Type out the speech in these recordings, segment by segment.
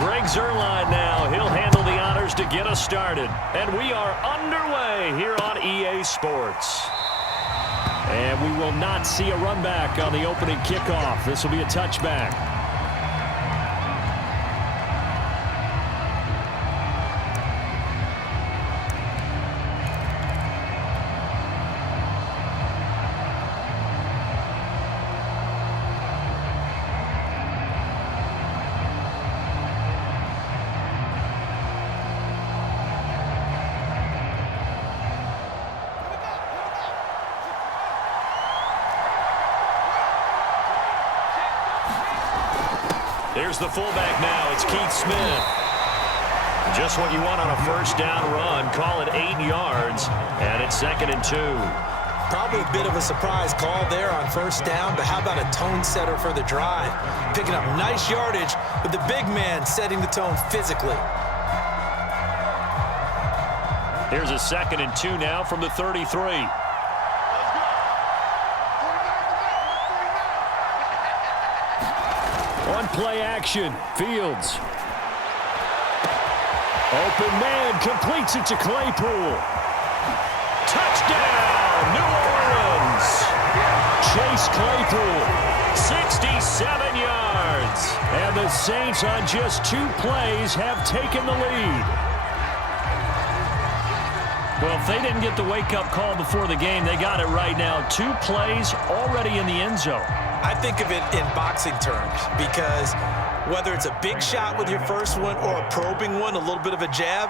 Greg Zuerlein now. He'll handle the honors to get us started. And we are underway here on EA Sports. And we will not see a run back on the opening kickoff. This will be a touchback. Here's the fullback now. It's Keith Smith. Just what you want on a first down run. Call it 8 yards, and it's 2nd and 2. Probably a bit of a surprise call there on first down, but how about a tone setter for the drive? Picking up nice yardage with the big man setting the tone physically. Here's a 2nd and 2 now from the 33. On play action, Fields. Open man, completes it to Claypool. Touchdown, New Orleans. Chase Claypool, 67 yards. And the Saints on just 2 plays have taken the lead. Well, if they didn't get the wake-up call before the game, they got it right now. 2 plays already in the end zone. I think of it in boxing terms because whether it's a big shot with your first one or a probing one, a little bit of a jab,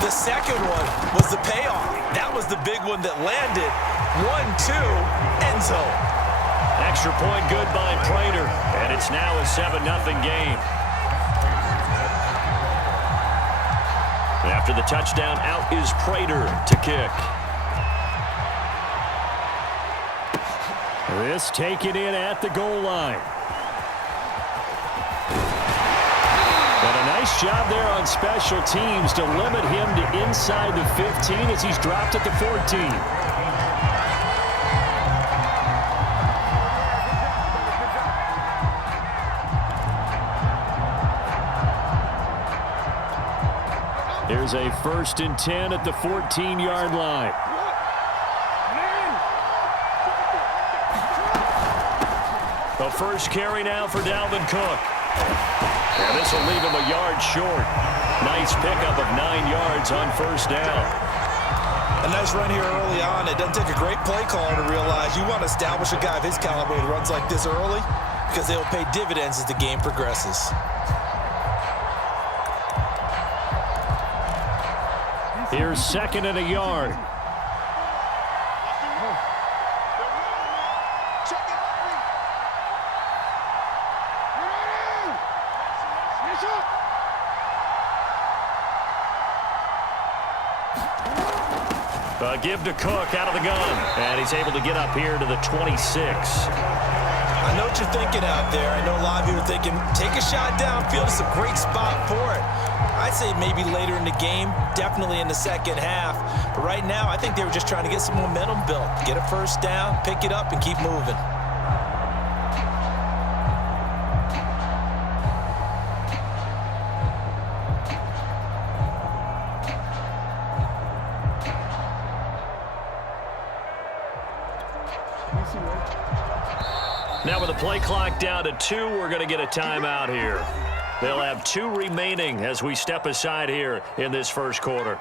the second one was the payoff. That was the big one that landed. 1-2, end zone. Extra point good by Prater, and it's now a 7-0 game. After the touchdown, out is Prater to kick. This taken in at the goal line. And a nice job there on special teams to limit him to inside the 15 as he's dropped at the 14. Here's a 1st and 10 at the 14-yard line. The first carry now for Dalvin Cook. And this will leave him a yard short. Nice pickup of 9 yards on first down. A nice run here early on. It doesn't take a great play caller to realize you want to establish a guy of his caliber with runs like this early because they'll pay dividends as the game progresses. Here's 2nd and a yard. Give to Cook out of the gun. And he's able to get up here to the 26. I know what you're thinking out there. I know a lot of you are thinking, take a shot downfield. It's a great spot for it. I'd say maybe later in the game, definitely in the second half. But right now, I think they were just trying to get some momentum built. Get a first down, pick it up, and keep moving. Now with the play clock down to 2, we're going to get a timeout here. They'll have 2 remaining as we step aside here in this first quarter.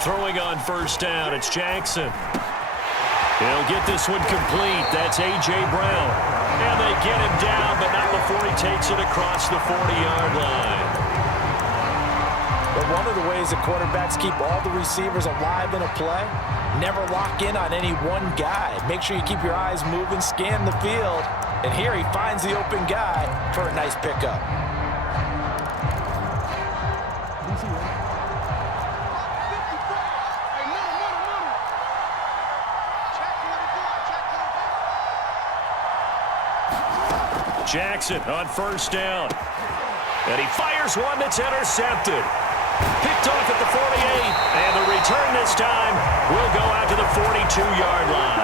Throwing on first down, it's Jackson. He'll get this one complete. That's A.J. Brown. And they get him down, but not before he takes it across the 40-yard line. But one of the ways that quarterbacks keep all the receivers alive in a play, never lock in on any one guy. Make sure you keep your eyes moving, scan the field. And here he finds the open guy for a nice pickup. Jackson on first down. And he fires one that's intercepted. Picked off at the 48. And the return this time will go out to the 42-yard line.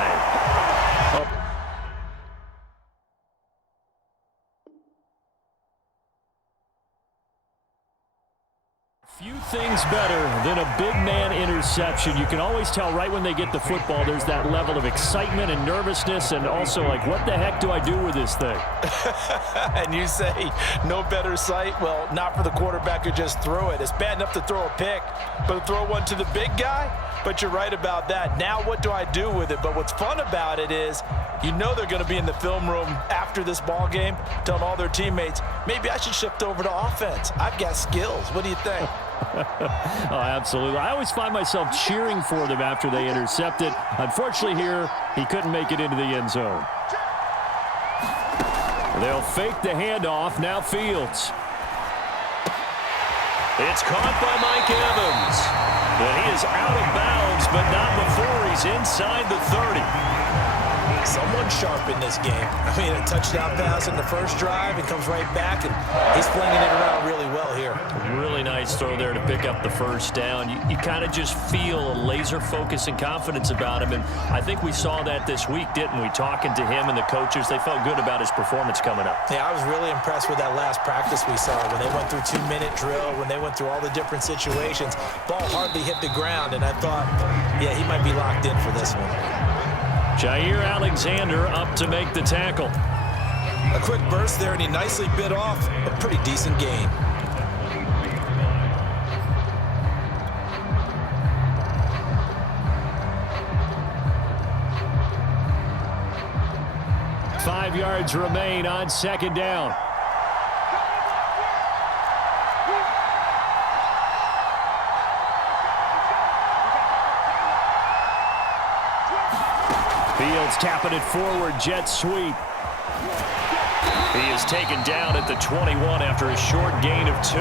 Few things better than a big man interception. You can always tell right when they get the football, there's that level of excitement and nervousness, and also like, what the heck do I do with this thing? And you say no better sight? Well, not for the quarterback who just threw it. It's bad enough to throw a pick, but to throw one to the big guy? But you're right about that. Now what do I do with it? But what's fun about it is you know they're going to be in the film room after this ball game telling all their teammates, maybe I should shift over to offense. I've got skills. What do you think? Oh, absolutely. I always find myself cheering for them after they intercept it. Unfortunately here, he couldn't make it into the end zone. They'll fake the handoff. Now Fields. It's caught by Mike Evans. But he is out of bounds, but not before he's inside the 30. Someone sharp in this game. I mean, a touchdown pass in the first drive, and comes right back, and he's flinging it around really well here. Really nice throw there to pick up the first down. You kind of just feel a laser focus and confidence about him, and I think we saw that this week, didn't we? Talking to him and the coaches, they felt good about his performance coming up. Yeah, I was really impressed with that last practice we saw when they went through 2-minute drill, when they went through all the different situations. Ball hardly hit the ground, and I thought, yeah, he might be locked in for this one. Jair Alexander up to make the tackle. A quick burst there, and he nicely bit off a pretty decent gain. Five yards remain on second down. Fields tapping it forward, jet sweep. He is taken down at the 21 after a short gain of 2.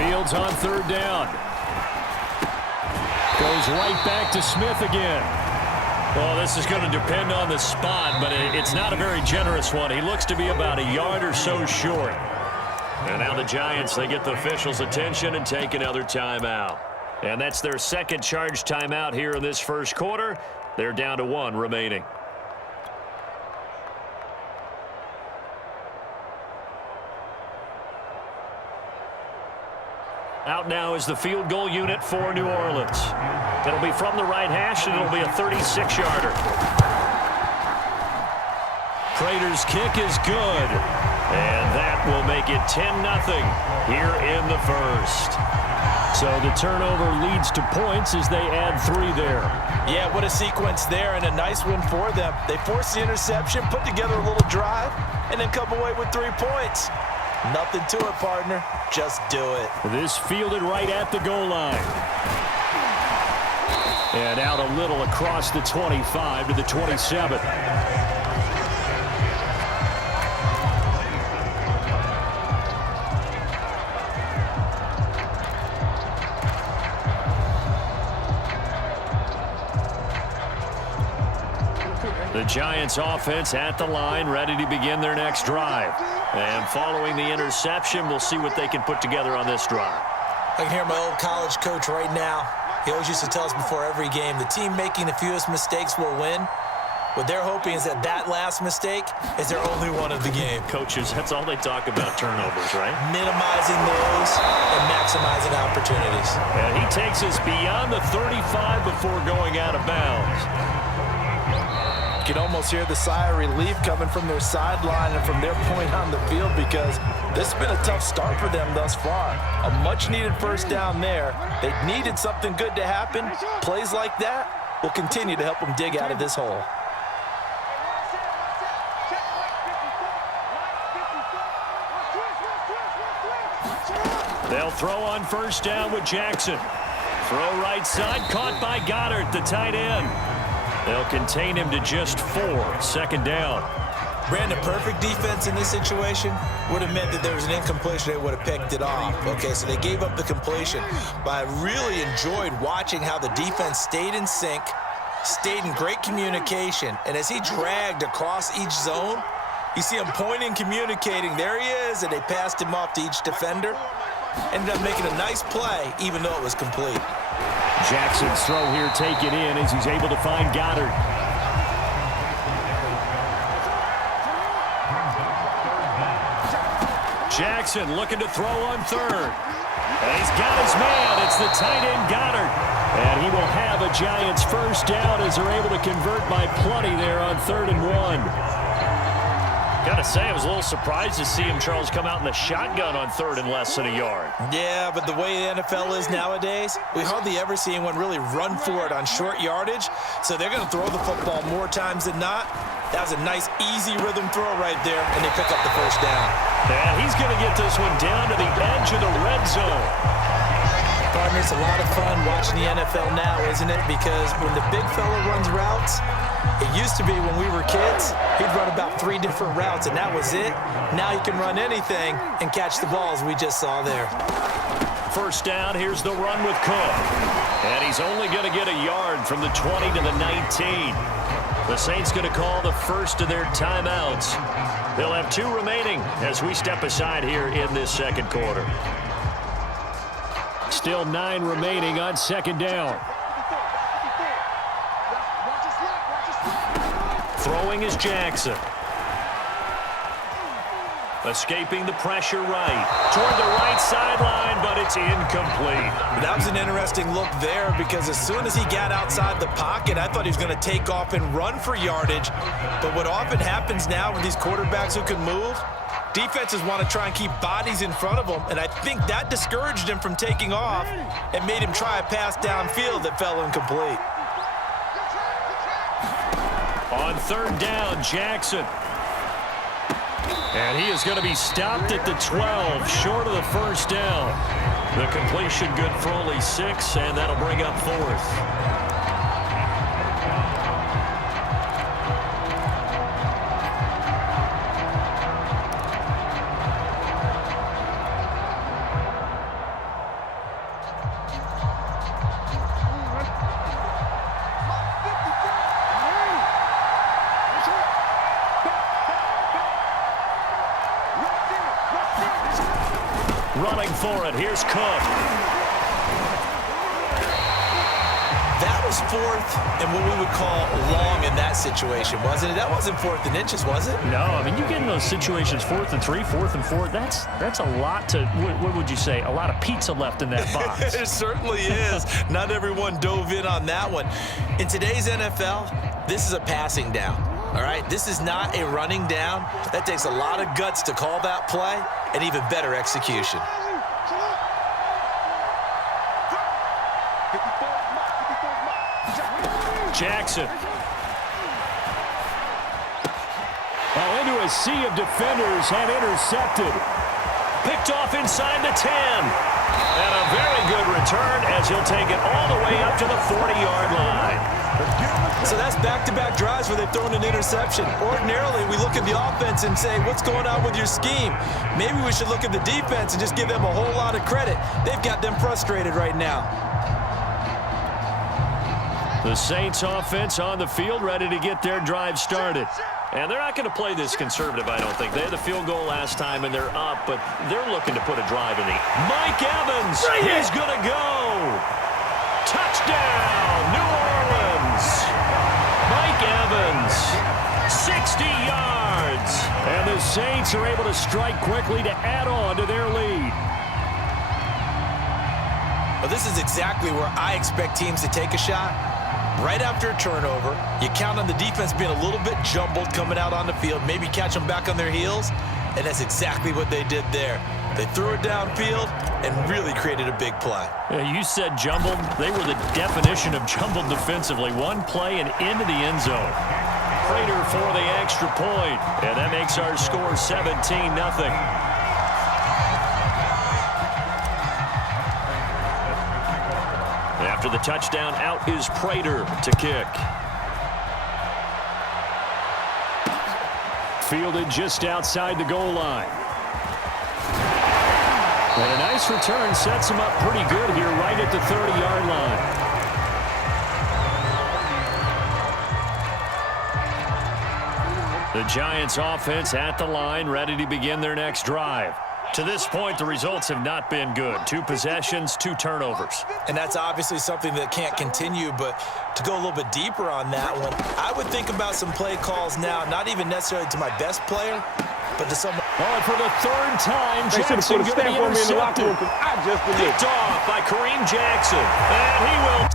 Fields on third down. Goes right back to Smith again. Well, this is going to depend on the spot, but it's not a very generous one. He looks to be about a yard or so short. And now the Giants, they get the officials' attention and take another timeout. And that's their second charge timeout here in this first quarter. They're down to 1 remaining. Out now is the field goal unit for New Orleans. It'll be from the right hash, and it'll be a 36-yarder. Prater's kick is good. And that will make it 10-0 here in the first. So the turnover leads to points as they add 3 there. Yeah, what a sequence there, and a nice one for them. They forced the interception, put together a little drive, and then come away with 3 points. Nothing to it, partner. Just do it. This fielded right at the goal line. And out a little across the 25 to the 27. The Giants offense at the line, ready to begin their next drive. And following the interception, we'll see what they can put together on this drive. I can hear my old college coach right now. He always used to tell us before every game, the team making the fewest mistakes will win. What they're hoping is that last mistake is their only one of the game. Coaches, that's all they talk about, turnovers, right? Minimizing those and maximizing opportunities. And he takes us beyond the 35 before going out of bounds. You can almost hear the sigh of relief coming from their sideline and from their point on the field, because this has been a tough start for them thus far. A much-needed first down there. They needed something good to happen. Plays like that will continue to help them dig out of this hole. They'll throw on first down with Jackson. Throw right side, caught by Goddard, the tight end. They'll contain him to just 4, second down. Brandon, perfect defense in this situation would have meant that there was an incompletion. They would have picked it off. Okay, so they gave up the completion. But I really enjoyed watching how the defense stayed in sync, stayed in great communication. And as he dragged across each zone, you see him pointing, communicating. There he is, and they passed him off to each defender. Ended up making a nice play, even though it was complete. Jackson's throw here taken in as he's able to find Goddard. Jackson looking to throw on third. And he's got his man. It's the tight end Goddard. And he will have a Giants first down as they're able to convert by plenty there on 3rd and 1. Got to say, I was a little surprised to see him, Charles, come out in the shotgun on 3rd and less than a yard. Yeah, but the way the NFL is nowadays, we hardly ever see anyone really run for it on short yardage. So they're going to throw the football more times than not. That was a nice, easy rhythm throw right there, and they pick up the first down. And he's going to get this one down to the edge of the red zone. Partner, it's a lot of fun watching the NFL now, isn't it? Because when the big fella runs routes, it used to be when we were kids, he'd run about 3 different routes, and that was it. Now he can run anything and catch the balls we just saw there. First down, here's the run with Cook. And he's only going to get a yard from the 20 to the 19. The Saints going to call the first of their timeouts. They'll have 2 remaining as we step aside here in this second quarter. Still 9 remaining on second down. Throwing is Jackson. Escaping the pressure right. Toward the right sideline, but it's incomplete. That was an interesting look there because as soon as he got outside the pocket, I thought he was going to take off and run for yardage. But what often happens now with these quarterbacks who can move, defenses want to try and keep bodies in front of them, and I think that discouraged him from taking off and made him try a pass downfield that fell incomplete. On 3rd down, Jackson. And he is going to be stopped at the 12, short of the first down. The completion good for only 6, and that'll bring up 4th. Running for it. Here's Cook. That was 4th and what we would call long in that situation, wasn't it? That wasn't 4th and inches, was it? No, I mean, you get in those situations 4th and 3, 4th and 4. That's a lot to, what would you say, a lot of pizza left in that box. It certainly is. Not everyone dove in on that one. In today's NFL, this is a passing down. All right, this is not a running down. That takes a lot of guts to call that play and even better execution. Jackson. Into a sea of defenders and intercepted. Picked off inside the 10. And a very good return as he'll take it all the way up to the 40-yard line. So that's back-to-back drives where they've thrown an interception. Ordinarily, we look at the offense and say, what's going on with your scheme? Maybe we should look at the defense and just give them a whole lot of credit. They've got them frustrated right now. The Saints offense on the field ready to get their drive started. And they're not going to play this conservative, I don't think. They had the field goal last time, and they're up, but they're looking to put a drive in the... Mike Evans, he's going to go. Touchdown, New Orleans. Mike Evans, 60 yards. And the Saints are able to strike quickly to add on to their lead. Well, this is exactly where I expect teams to take a shot. Right after a turnover, you count on the defense being a little bit jumbled coming out on the field, maybe catch them back on their heels, and that's exactly what they did there. They threw it downfield and really created a big play. You said jumbled. They were the definition of jumbled defensively. One play and into the end zone. Prater for the extra point, and that makes our score 17-0. After the touchdown, out is Prater to kick. Fielded just outside the goal line. And a nice return sets him up pretty good here right at the 30-yard line. The Giants offense at the line, ready to begin their next drive. To this point, the results have not been good. 2 possessions, 2 turnovers. And that's obviously something that can't continue, but to go a little bit deeper on that one, I would think about some play calls now, not even necessarily to my best player, but to someone. Oh, and for the 3rd time, Jackson going to be intercepted. Picked off by Kareem Jackson. And he will